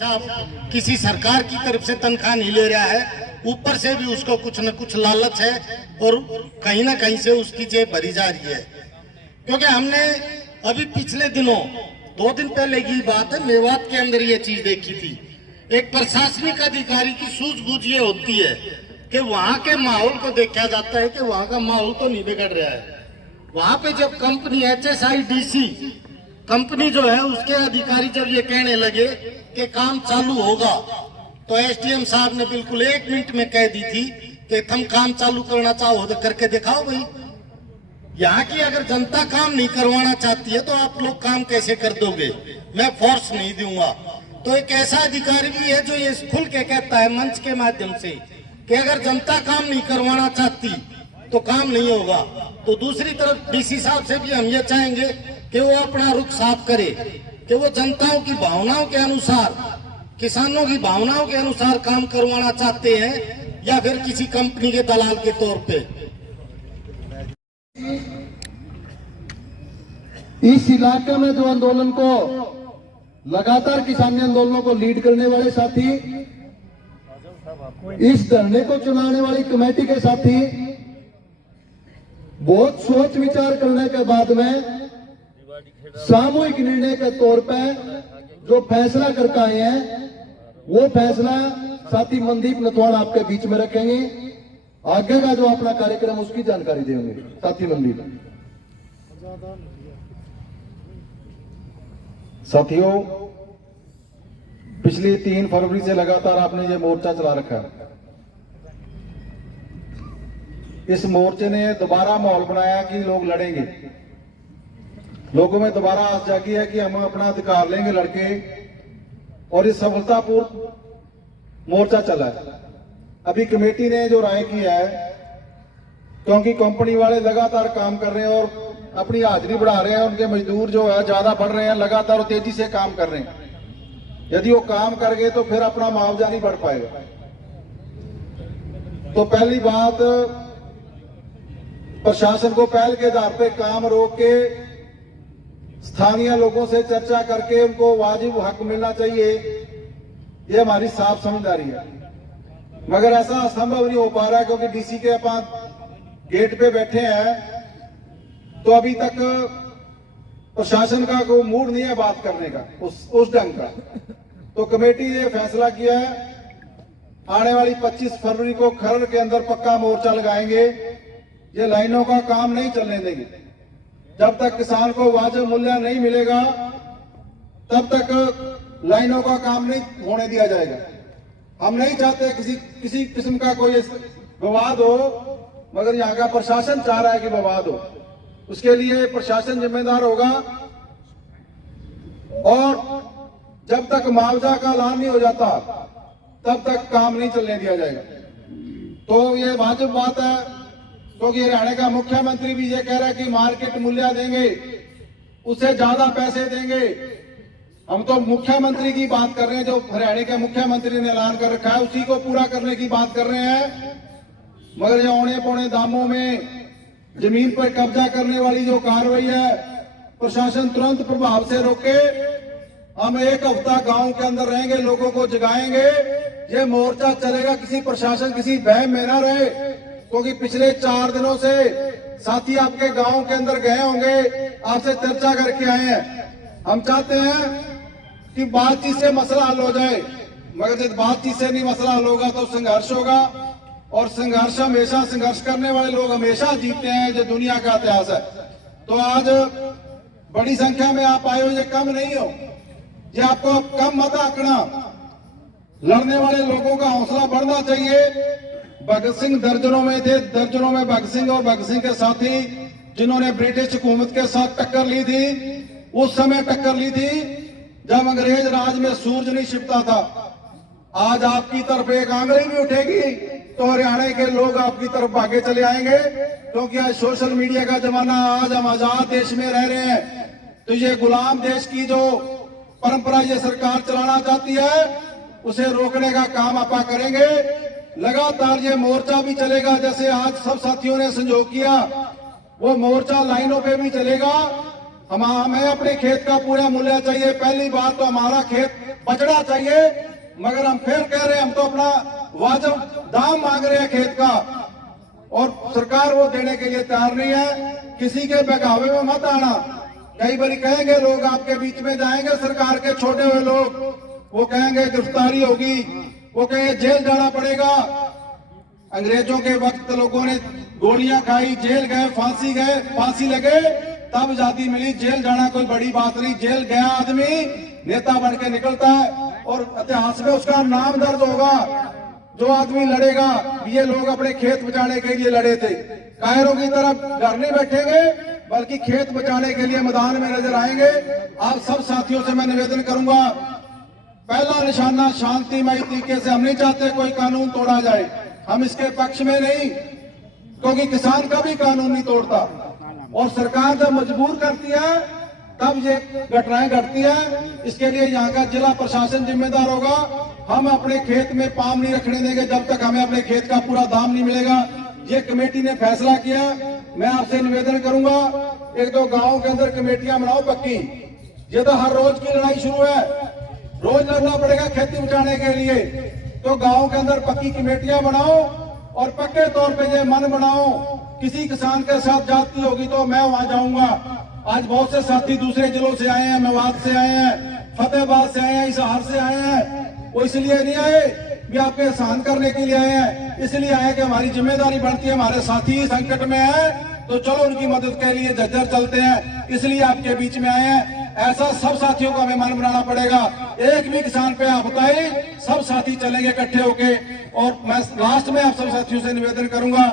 किसी सरकार की तरफ से तनख्वाह नहीं ले रहा है, ऊपर से भी उसको कुछ न कुछ लालच है और कहीं ना कहीं से उसकी जेब भरी जा रही है। क्योंकि हमने अभी पिछले दिनों 2 दिन पहले की बात है, मेवात के अंदर ये चीज देखी थी। एक प्रशासनिक अधिकारी की सूझबूझ ये होती है कि वहां के माहौल को देखा जाता है कि वहां का माहौल तो नहीं बिगड़ रहा है। वहां पे जब कंपनी HSIDC कंपनी जो है उसके अधिकारी जब ये कहने लगे कि काम चालू होगा, तो SDM साहब ने बिल्कुल 1 मिनट में कह दी थी कि तुम काम चालू करना चाहो तो करके दिखाओ भाई। यहाँ की अगर जनता काम नहीं करवाना चाहती है तो आप लोग काम कैसे कर दोगे? मैं फोर्स नहीं दूंगा। तो एक ऐसा अधिकारी भी है जो ये खुल के कहता है मंच के माध्यम से कि अगर जनता काम नहीं करवाना चाहती तो काम नहीं होगा। तो दूसरी तरफ DC साहब से भी हम ये चाहेंगे कि वो अपना रुख साफ करे कि वो जनताओं की भावनाओं के अनुसार, किसानों की भावनाओं के अनुसार काम करवाना चाहते हैं या फिर किसी कंपनी के दलाल के तौर पे। इस इलाके में जो आंदोलन को लगातार किसानी आंदोलनों को लीड करने वाले साथी, इस धरने को चलाने वाली कमेटी के साथी बहुत सोच विचार करने के बाद में सामूहिक निर्णय के तौर पर जो फैसला करके आए हैं, वो फैसला साथी मनदीप नथवाड़ आपके बीच में रखेंगे। आगे का जो अपना कार्यक्रम उसकी जानकारी देंगे साथी मनदीप। साथियों, पिछली 3 फरवरी से लगातार आपने ये मोर्चा चला रखा है। इस मोर्चे ने दोबारा माहौल बनाया कि लोग लड़ेंगे, लोगों में दोबारा आस जागी है कि हम अपना अधिकार लेंगे लड़के, और इस सफलतापूर्ण मोर्चा चला है। अभी कमेटी ने जो राय की है, क्योंकि कंपनी वाले लगातार काम कर रहे हैं और अपनी हाजिरी बढ़ा रहे हैं, उनके मजदूर जो है ज्यादा बढ़ रहे हैं, लगातार तेजी से काम कर रहे हैं। यदि वो काम कर गए तो फिर अपना मुआवजा नहीं बढ़ पाएगा। तो पहली बात, प्रशासन को पहल के आधार पे काम रोक के स्थानीय लोगों से चर्चा करके उनको वाजिब हक मिलना चाहिए, ये हमारी साफ समझदारी है। मगर ऐसा संभव नहीं हो पा रहा है क्योंकि DC के अपन गेट पे बैठे हैं, तो अभी तक प्रशासन का कोई मूड नहीं है बात करने का उस ढंग का। तो कमेटी ये फैसला किया है, आने वाली 25 फरवरी को खरड़ के अंदर पक्का मोर्चा लगाएंगे। ये लाइनों का काम नहीं चलने देंगे। जब तक किसान को वाजिब मूल्य नहीं मिलेगा तब तक लाइनों का काम नहीं होने दिया जाएगा। हम नहीं चाहते किसी किस्म का कोई विवाद हो, मगर यहाँ का प्रशासन चाह रहा है कि विवाद हो। उसके लिए प्रशासन जिम्मेदार होगा, और जब तक मुआवजा का ऐलान नहीं हो जाता तब तक काम नहीं चलने दिया जाएगा। तो ये वाजिब बात है, क्योंकि हरियाणा का मुख्यमंत्री भी ये कह रहा है कि मार्केट मूल्य देंगे, उससे ज्यादा पैसे देंगे। हम तो मुख्यमंत्री की बात कर रहे हैं, जो हरियाणा के मुख्यमंत्री ने ऐलान कर रखा है उसी को पूरा करने की बात कर रहे हैं। मगर ये औने पौने दामों में जमीन पर कब्जा करने वाली जो कार्रवाई है, प्रशासन तुरंत प्रभाव से रोके। हम 1 हफ्ता गांव के अंदर रहेंगे, लोगों को जगाएंगे। ये मोर्चा चलेगा, किसी प्रशासन किसी वहम में ना रहे, क्योंकि पिछले 4 दिनों से साथी आपके गांव के अंदर गए होंगे, आपसे चर्चा करके आए हैं। हम चाहते हैं कि बातचीत से मसला हल हो जाए, मगर जब बातचीत से नहीं मसला हल होगा तो संघर्ष होगा, और संघर्ष हमेशा, संघर्ष करने वाले लोग हमेशा जीतते हैं, जो दुनिया का इतिहास है। तो आज बड़ी संख्या में आप आए हो, ये कम नहीं हो, ये आपको कम मत आंकना। लड़ने वाले लोगों का हौसला बढ़ना चाहिए। भगत सिंह दर्जनों में थे, दर्जनों में भगत सिंह और भगत सिंह के साथी जिन्होंने ब्रिटिश हुकूमत के साथ टक्कर ली थी, उस समय टक्कर ली थी जब अंग्रेज राज में सूरज नहीं छिपता था। आज आपकी तरफ एक आंगली भी उठेगी तो हरियाणा के लोग आपकी तरफ भागे चले आएंगे, क्योंकि आज सोशल मीडिया का जमाना, आज हम आजाद देश में रह रहे हैं। तो ये गुलाम देश की जो परंपरा ये सरकार चलाना चाहती है, उसे रोकने का काम आप करेंगे। लगातार ये मोर्चा भी चलेगा, जैसे आज सब साथियों ने संजोग किया, वो मोर्चा लाइनों पे भी चलेगा। हमें अपने खेत का पूरा मूल्य चाहिए। पहली बात तो हमारा खेत बचना चाहिए, मगर हम फिर कह रहे हैं हम तो अपना वाजिब दाम मांग रहे हैं खेत का, और सरकार वो देने के लिए तैयार नहीं है। किसी के बहकावे में मत आना। कई बार कहेंगे लोग, आपके बीच में जाएंगे सरकार के छोटे हुए लोग, वो कहेंगे गिरफ्तारी होगी, वो कहेंगे जेल जाना पड़ेगा। अंग्रेजों के वक्त लोगों ने गोलियां खाई, जेल गए, फांसी लगे, तब आजादी मिली। जेल जाना कोई बड़ी बात नहीं। जेल गया आदमी नेता बन के निकलता है, और इतिहास में उसका नाम दर्ज होगा। जो आदमी लड़ेगा, ये लोग अपने खेत बचाने के लिए लड़े थे। कायरों की तरफ घर नहीं बैठेंगे, बल्कि खेत बचाने के लिए मैदान में नजर आएंगे। आप सब साथियों से मैं निवेदन करूंगा, पहला निशाना शांतिमय तरीके से, हम नहीं चाहते कोई कानून तोड़ा जाए, हम इसके पक्ष में नहीं, क्योंकि किसान कभी कानून नहीं तोड़ता, और सरकार जब मजबूर करती है तब ये घटनाएं घटती है। इसके लिए यहाँ का जिला प्रशासन जिम्मेदार होगा। हम अपने खेत में पाम नहीं रखने देंगे जब तक हमें अपने खेत का पूरा दाम नहीं मिलेगा। ये कमेटी ने फैसला किया, मैं आपसे निवेदन करूंगा, एक दो गांव के अंदर कमेटियां बनाओ पक्की। ये तो हर रोज की लड़ाई शुरू है, रोज लड़ना पड़ेगा खेती बचाने के लिए। तो गांव के अंदर पक्की कमेटियां बनाओ, और पक्के तौर पे ये मन बनाओ, किसी किसान के साथ जाती होगी तो मैं वहां जाऊंगा। आज बहुत से साथी दूसरे जिलों से आए हैं, मेवात से आए हैं, फतेहाबाद से आए हैं, हिसार से आए हैं। वो इसलिए नहीं आए कि आपके एहसान करने के लिए आए हैं, इसलिए आए कि हमारी जिम्मेदारी बनती है, हमारे साथी संकट में है तो चलो उनकी मदद के लिए झज्जर चलते हैं, इसलिए आपके बीच में आए हैं। ऐसा सब साथियों का हमें मन बनाना पड़ेगा। एक भी किसान पे आपदा आए, सब साथी चलेंगे इकट्ठे होके। और मैं लास्ट में आप सब साथियों से निवेदन करूंगा,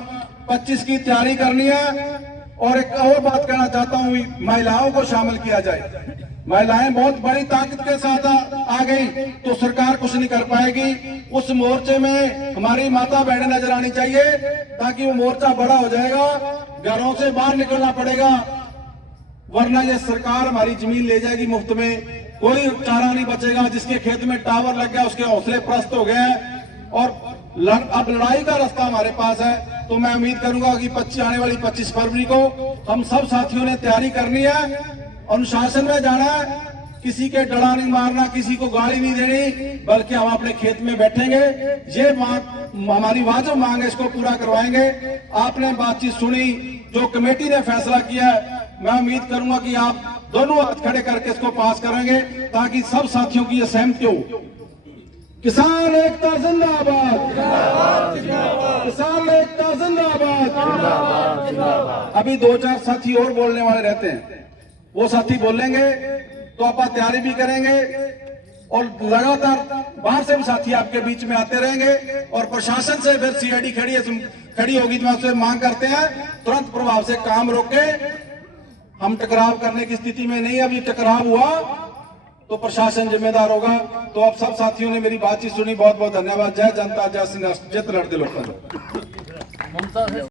25 की तैयारी करनी है। और एक और बात कहना चाहता हूं, महिलाओं को शामिल किया जाए। महिलाएं बहुत बड़ी ताकत के साथ आ गई तो सरकार कुछ नहीं कर पाएगी। उस मोर्चे में हमारी माता बहनें नजर आनी चाहिए, ताकि वो मोर्चा बड़ा हो जाएगा। घरों से बाहर निकलना पड़ेगा, वरना ये सरकार हमारी जमीन ले जाएगी मुफ्त में, कोई चारा नहीं बचेगा। जिसके खेत में टावर लग गया उसके हौसले प्रस्त हो गए हैं, और अब लड़ाई का रास्ता हमारे पास है। तो मैं उम्मीद करूंगा कि आने वाली 25 फरवरी को हम सब साथियों ने तैयारी करनी है, अनुशासन में जाना है, किसी के डरा नहीं मारना, किसी को गाली नहीं देनी, बल्कि हम अपने खेत में बैठेंगे। ये हमारी वाजिब मांग है, इसको पूरा करवाएंगे। आपने बातचीत सुनी, जो कमेटी ने फैसला किया है, मैं उम्मीद करूंगा कि आप दोनों हाथ खड़े करके इसको पास करेंगे, ताकि सब साथियों की यह सहमति हो। किसान एकता जिंदाबाद, किसान एकता जिंदाबाद। अभी 2-4 साथी और बोलने वाले रहते हैं, वो साथी बोलेंगे तो आप तैयारी भी करेंगे, और लगातार बाहर से भी साथी आपके बीच में आते रहेंगे। और प्रशासन से फिर सीआईडी खड़ी होगी तो आपसे मांग करते हैं तुरंत प्रभाव से काम रोके। हम टकराव करने की स्थिति में नहीं, अभी टकराव हुआ तो प्रशासन जिम्मेदार होगा। तो आप सब साथियों ने मेरी बातचीत सुनी, बहुत बहुत धन्यवाद। जय जनता, जय श्री राष्ट्र, जय तलहटी लोकतंत्र।